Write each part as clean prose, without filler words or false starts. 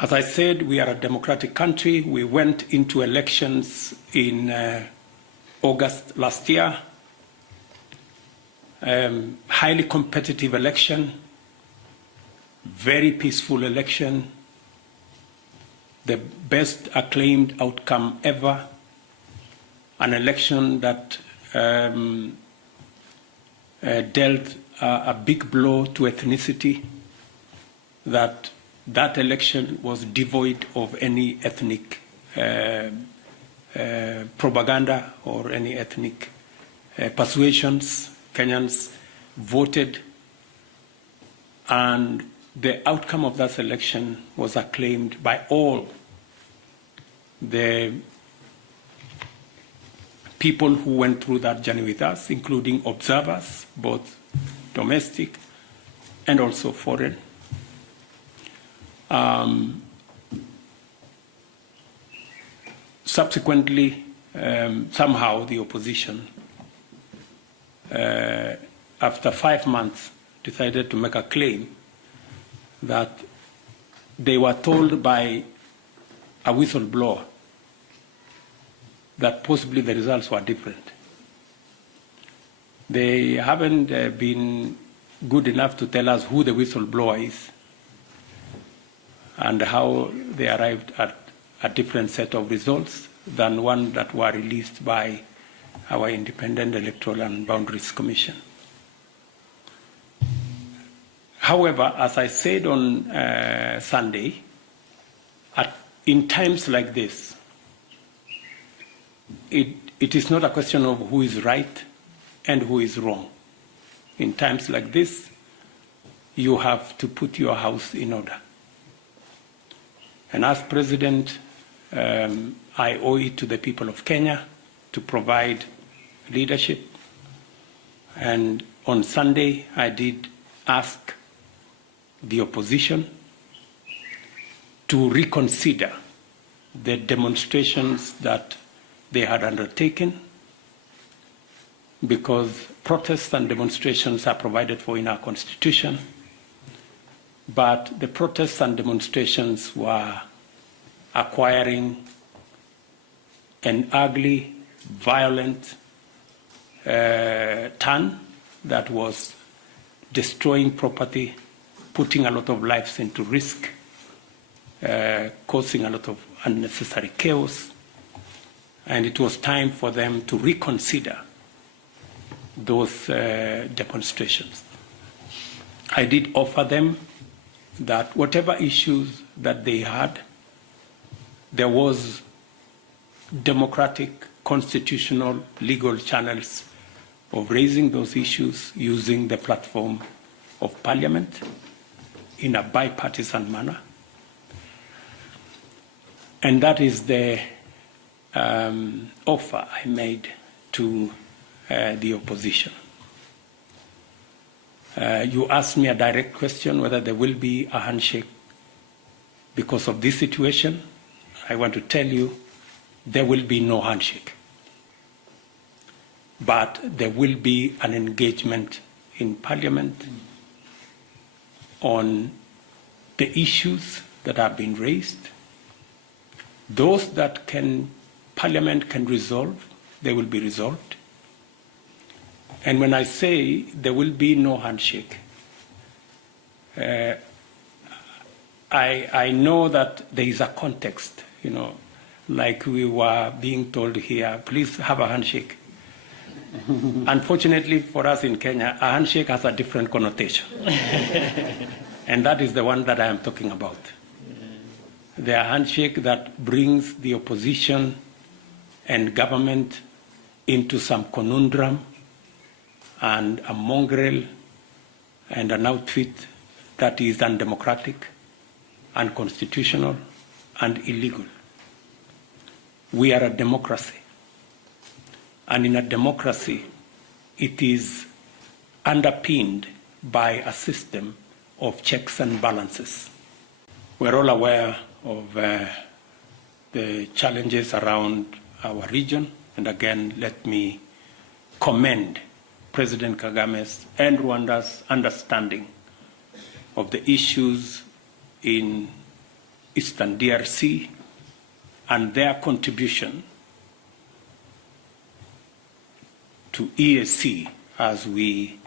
As I said, we are a democratic country. We went into elections in August last year. Highly competitive election, very peaceful election, the best acclaimed outcome ever, an election that dealt a big blow to ethnicity, that election was devoid of any ethnic propaganda or any ethnic persuasions. Kenyans voted, and the outcome of that election was acclaimed by all the people who went through that journey with us, including observers, both domestic and also foreign. Subsequently, somehow the opposition, after 5 months, decided to make a claim that they were told by a whistleblower that possibly the results were different. They haven't been good enough to tell us who the whistleblower is and how they arrived at a different set of results than one that were released by our Independent Electoral and Boundaries Commission. However, as I said on Sunday, in times like this, it is not a question of who is right and who is wrong. In times like this, you have to put your house in order. And as President, I owe it to the people of Kenya to provide leadership. And on Sunday, I did ask the opposition to reconsider the demonstrations that they had undertaken, because protests and demonstrations are provided for in our Constitution, but the protests and demonstrations were acquiring an ugly, violent turn that was destroying property, putting a lot of lives into risk, causing a lot of unnecessary chaos, and it was time for them to reconsider those demonstrations. I did offer them that whatever issues that they had, there was democratic, constitutional, legal channels of raising those issues using the platform of Parliament in a bipartisan manner. And that is the offer I made to the opposition. You asked me a direct question whether there will be a handshake because of this situation. I want to tell you there will be no handshake. But there will be an engagement in Parliament on the issues that have been raised. Those that Parliament can resolve, they will be resolved. And when I say there will be no handshake, I know that there is a context, like we were being told here, please have a handshake. Unfortunately for us in Kenya, a handshake has a different connotation. And that is the one that I am talking about. The handshake that brings the opposition and government into some conundrum and a mongrel and an outfit that is undemocratic, unconstitutional, and illegal. We are a democracy. And in a democracy, it is underpinned by a system of checks and balances. We're all aware of the challenges around our region. And again, let me commend President Kagame's and Rwanda's understanding of the issues in Eastern DRC and their contribution to EAC as we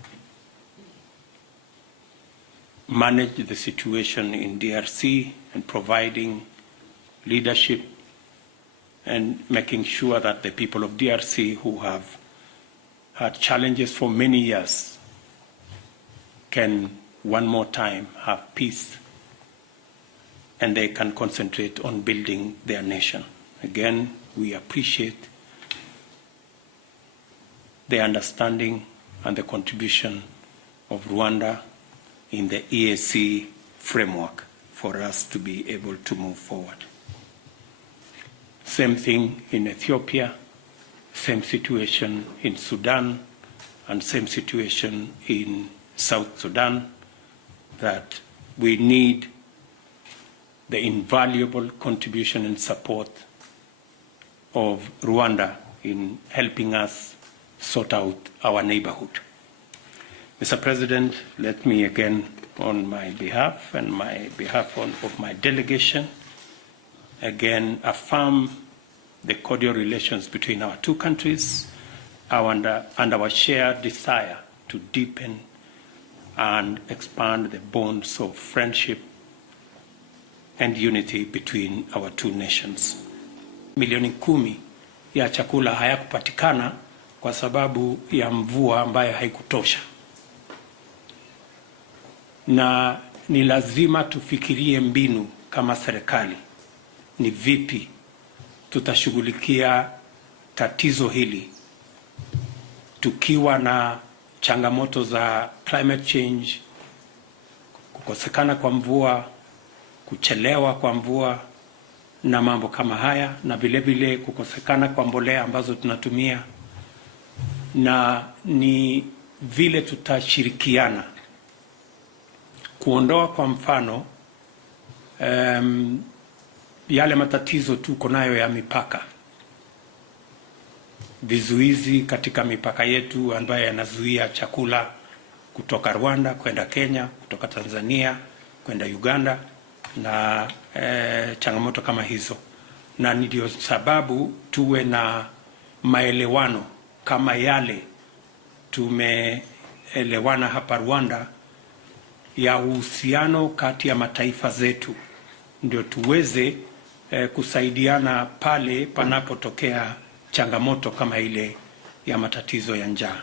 manage the situation in DRC and providing leadership and making sure that the people of DRC who have had challenges for many years can one more time have peace and they can concentrate on building their nation. Again, we appreciate the understanding and the contribution of Rwanda in the EAC framework for us to be able to move forward. Same thing in Ethiopia, same situation in Sudan, and same situation in South Sudan, that we need the invaluable contribution and support of Rwanda in helping us sort out our neighborhood. Mr. President, let me again, on my behalf and of my delegation, again affirm the cordial relations between our two countries and our shared desire to deepen and expand the bonds of friendship and unity between our two nations. Milioni 10 ya chakula hayakupatikana kwa sababu ya mvua ambayo haikutosha. Na ni lazima tufikirie mbinu kama serikali ni vipi tutashughulikia tatizo hili tukiwa na changamoto za climate change, kukosekana kwa mvua, kuchelewa kwa mvua na mambo kama haya, na vile vile kukosekana kwa mbolea ambazo tunatumia, na ni vile tutashirikiana kuondoa kwa mfano yale matatizo tuko nayo ya mipaka, vizuizi katika mipaka yetu ambayo yanazuia chakula kutoka Rwanda kwenda Kenya, kutoka Tanzania kwenda Uganda na changamoto kama hizo. Na ndio sababu tuwe na maelewano kama yale tumeelewana hapa Rwanda ya uhusiano kati ya mataifa zetu, ndio tuweze kusaidiana pale panapotokea changamoto kama ile ya matatizo ya njaa.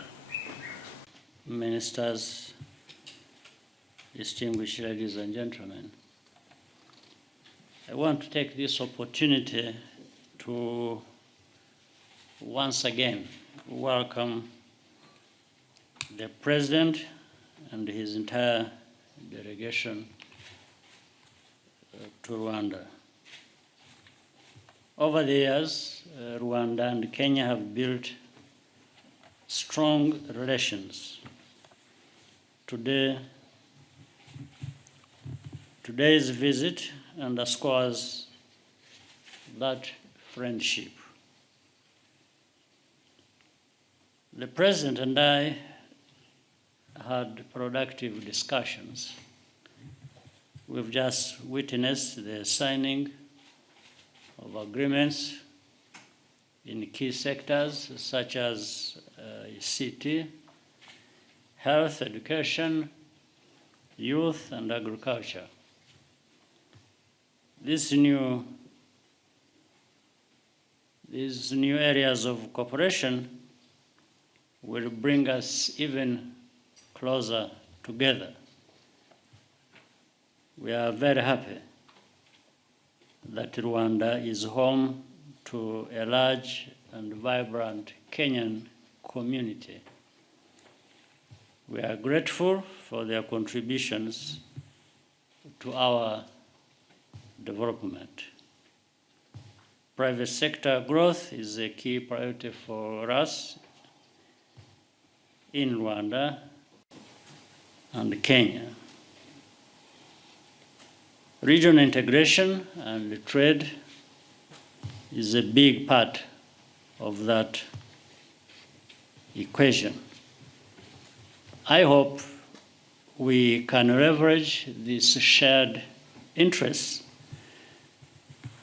Ministers, distinguished ladies and gentlemen, I want to take this opportunity to once again welcome the President and his entire delegation to Rwanda. Over the years, Rwanda and Kenya have built strong relations. Today's visit underscores that friendship. The President and I had productive discussions. We've just witnessed the signing of agreements in key sectors such as ICT, health, education, youth, and agriculture. These new areas of cooperation will bring us even closer together. We are very happy that Rwanda is home to a large and vibrant Kenyan community. We are grateful for their contributions to our development. Private sector growth is a key priority for us in Rwanda and Kenya. Regional integration and trade is a big part of that equation. I hope we can leverage these shared interests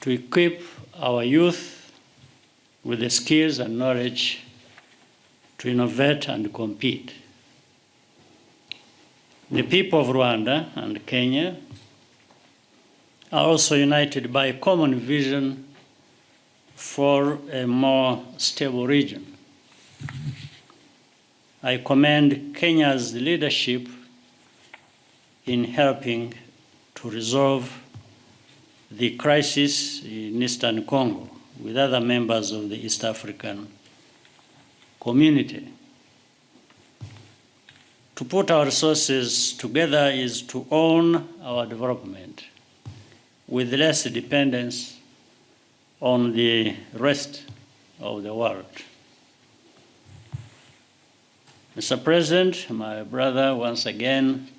to equip our youth with the skills and knowledge to innovate and compete. The people of Rwanda and Kenya are also united by a common vision for a more stable region. I commend Kenya's leadership in helping to resolve the crisis in Eastern Congo with other members of the East African community. To put our resources together is to own our development with less dependence on the rest of the world. Mr. President, my brother, once again,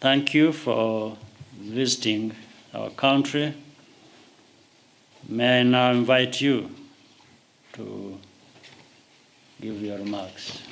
thank you for visiting our country. May I now invite you to give your remarks.